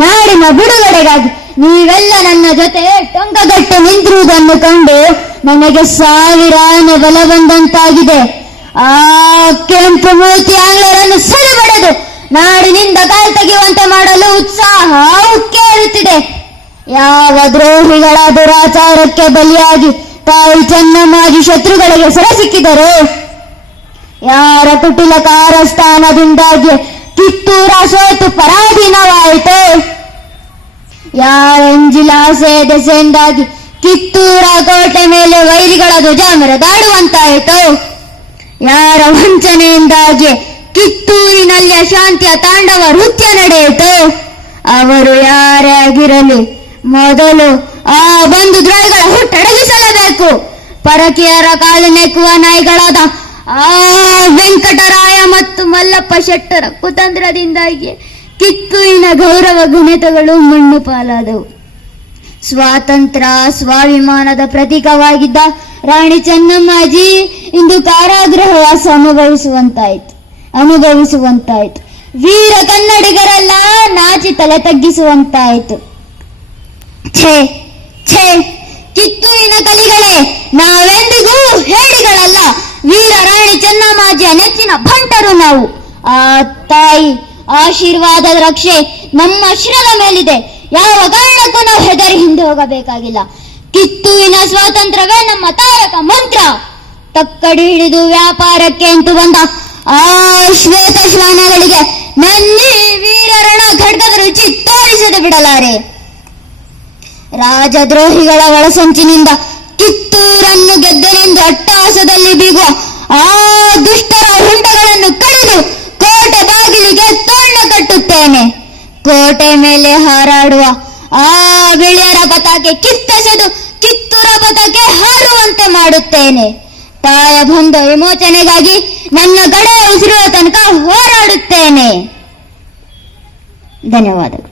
ನಾಡಿನ ಬಿಡುಗಡೆಗಾಗಿ ನೀವೆಲ್ಲ ನನ್ನ ಜೊತೆ ಟೊಂಕಗಟ್ಟು ನಿಂತಿರುವುದನ್ನು ಕಂಡು ನನಗೆ ಸಾವಿರಾನೆ ಬಲ ಬಂದಂತಾಗಿದೆ. ಆ ಕೆಂಪು ಮೂತಿ ಆಂಗ್ಲರನ್ನು ಸರಿಬಡೆದು ನಾಡಿನಿಂದ ಕಾಲ್ ತೆಗೆಯುವಂತೆ ಮಾಡಲು ಉತ್ಸಾಹ ಉಕ್ಕೇರುತ್ತಿದೆ. ಯಾವ ದ್ರೋಹಿಗಳ ದುರಾಚಾರಕ್ಕೆ ಬಲಿಯಾಗಿ ತಾಯಿ ಚೆನ್ನಮ್ಮಾಜಿ ಶತ್ರುಗಳಿಗೆ ಸೆರೆ ಯಾರ ಕುಟಿಲ ಕಾರಸ್ಥಾನದಿಂದಾಗಿ ಕಿತ್ತೂರ ಸೋತು ಪರಾಧೀನವಾಯಿತು, ಯಾರ ಎಂಜಿಲಾಸೆ ದೆಸೆಯಿಂದಾಗಿ ಕಿತ್ತೂರ ಕೋಟೆ ಮೇಲೆ ವೈರಿಗಳ ಧ್ವಜ ಮೆರೆದಾಡುವಂತಾಯಿತು, ಯಾರ ವಂಚನೆಯಿಂದಾಗಿ ಕಿತ್ತೂರಿನಲ್ಲಿ ಅಶಾಂತಿಯ ತಾಂಡವ ನೃತ್ಯ ನಡೆಯಿತು, ಅವರು ಯಾರೇ ಆಗಿರಲಿ ಮೊದಲು ಆ ಬಂಧು ದ್ರೋಹಿಗಳ ಹುಟ್ಟಡಗಿಸಲೇಬೇಕು. ಪರಕೀಯರ ಕಾಲು ನೆಕ್ಕುವ ನಾಯಿಗಳಾದ ಆ ವೆಂಕಟರಾಯ ಮತ್ತು ಮಲ್ಲಪ್ಪ ಶೆಟ್ಟರ ಕುತಂತ್ರದಿಂದಾಗಿ ಕಿತ್ತೂರಿನ ಗೌರವ ಘನತೆಗಳು ಮಣ್ಣು ಪಾಲಾದವು. ಸ್ವಾತಂತ್ರ್ಯ ಸ್ವಾಭಿಮಾನದ ಪ್ರತೀಕವಾಗಿದ್ದ ರಾಣಿ ಚೆನ್ನಮ್ಮಾಜಿ ಇಂದು ಕಾರಾಗೃಹವಾಸ ಅನುಭವಿಸುವಂತಾಯಿತು. ವೀರ ಕನ್ನಡಿಗರೆಲ್ಲ ನಾಚಿ ತಲೆ ತಗ್ಗಿಸುವಂತಾಯಿತು. ಛೇ ಛೇ, ಕಿತ್ತೂರಿನ ಕಲಿಗಳೇ, ನಾವೆಂದಿಗೂ ಹೇಡಿಗಳಲ್ಲ. ವೀರ ರಾಣಿ ಚೆನ್ನಮ್ಮಾಜಿಯ ನೆಚ್ಚಿನ ಭಂಟರು ನಾವು. ಆ ತಾಯಿ ಆಶೀರ್ವಾದದ ರಕ್ಷೆ ನಮ್ಮ ಶಿರದ ಮೇಲಿದೆ. ಯಾವ ಕಾರಣಕ್ಕೂ ನಾವು ಹೆದರಿ ಹಿಂದೆ ಹೋಗಬೇಕಾಗಿಲ್ಲ. ಕಿತ್ತೂರಿನ ಸ್ವಾತಂತ್ರ್ಯವೇ ನಮ್ಮ ತಾರಕ ಮಂತ್ರ. ತಕ್ಕಡಿ ಹಿಡಿದು ವ್ಯಾಪಾರಕ್ಕೆ ಅಂತೂ ಬಂದ ಆ ಶ್ವೇತ ಶ್ವಾನಗಳಿಗೆ ನನ್ನಿ ವೀರರಣ ಖಡ್ಗದ ರುಚಿ ತೋರಿಸದೆ ಬಿಡಲಾರೆ. ರಾಜದ್ರೋಹಿಗಳ ಒಳಸಂಚಿನಿಂದ ಕಿತ್ತೂರನ್ನು ಗೆದ್ದನೆಂದು ಅಟ್ಟಹಾಸದಲ್ಲಿ ಬೀಗುವ ಆ ದುಷ್ಟರ ಹುಂಡಗಳನ್ನು ಕಡಿದು ಕೋಟೆ ಬಾಗಿಲಿಗೆ ತೋರಣ ಕಟ್ಟುತ್ತೇನೆ. ಕೋಟೆ ಮೇಲೆ ಹಾರಾಡುವ ಆ ಬಿಳಿಯರ ಪತಾಕೆ ಕಿತ್ತೆಸೆದು ಕಿತ್ತೂರ ಪತಾಕೆ ಹಾರುವಂತೆ ಮಾಡುತ್ತೇನೆ. ತಾಯ ಬಂಧ ವಿಮೋಚನೆಗಾಗಿ ನನ್ನ ಕಡೆ ಉಸಿರುವ ತನಕ ಹೋರಾಡುತ್ತೇನೆ. ಧನ್ಯವಾದಗಳು.